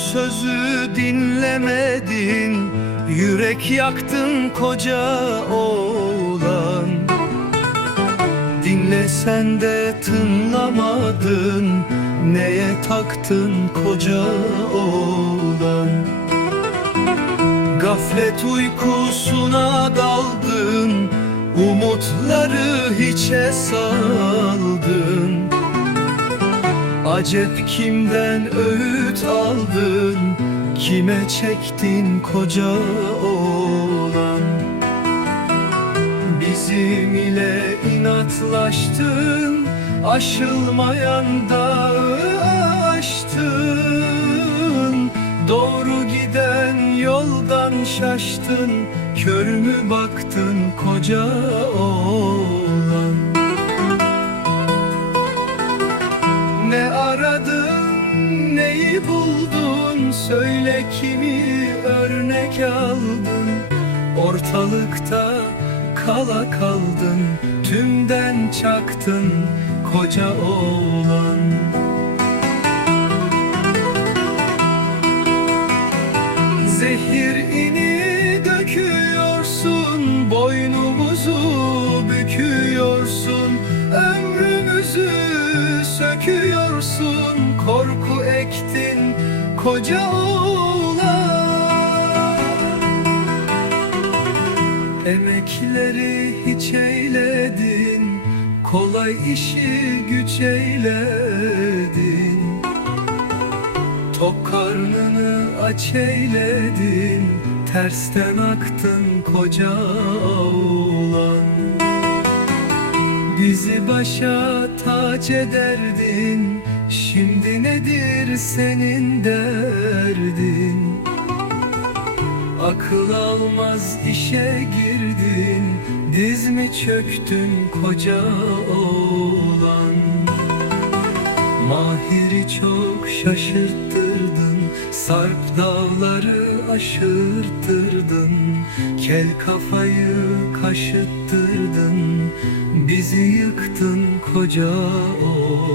sözü dinlemedin. Yürek yaktın koca oğlan. Dinlesen de tınlamadın. Neye taktın koca oğlan? Gaflet uykusuna daldın. Umutları hiçe sar Acep kimden öğüt aldın? Kime çektin koca oğlan? Bizim ile inatlaştın Aşılmayan dağı aştın. Doğru giden yoldan şaştın Kör mü baktın koca oğlan neyi buldun Söyle kimi örnek aldın. Ortalıkta kala kaldın Tümden çaktın koca oğlan. Zehir ini döküyorsun Boynumuzu büküyorsun. Ömrümüzü söküyorsun Korku koca oğlan. Emekleri hiç eyledin Kolay işi güç eyledin. Tok karnını aç eyledin Tersten aktın koca oğlan. Bizi başa taç ederdin nedir senin derdin? Akıl almaz işe girdin. Diz mi çöktün koca oğlan? Mahir'i çok şaşırttırdın. Sarp dağları aşırttırdın. Kel kafayı kaşıttırdın. Bizi yıktın koca oğlan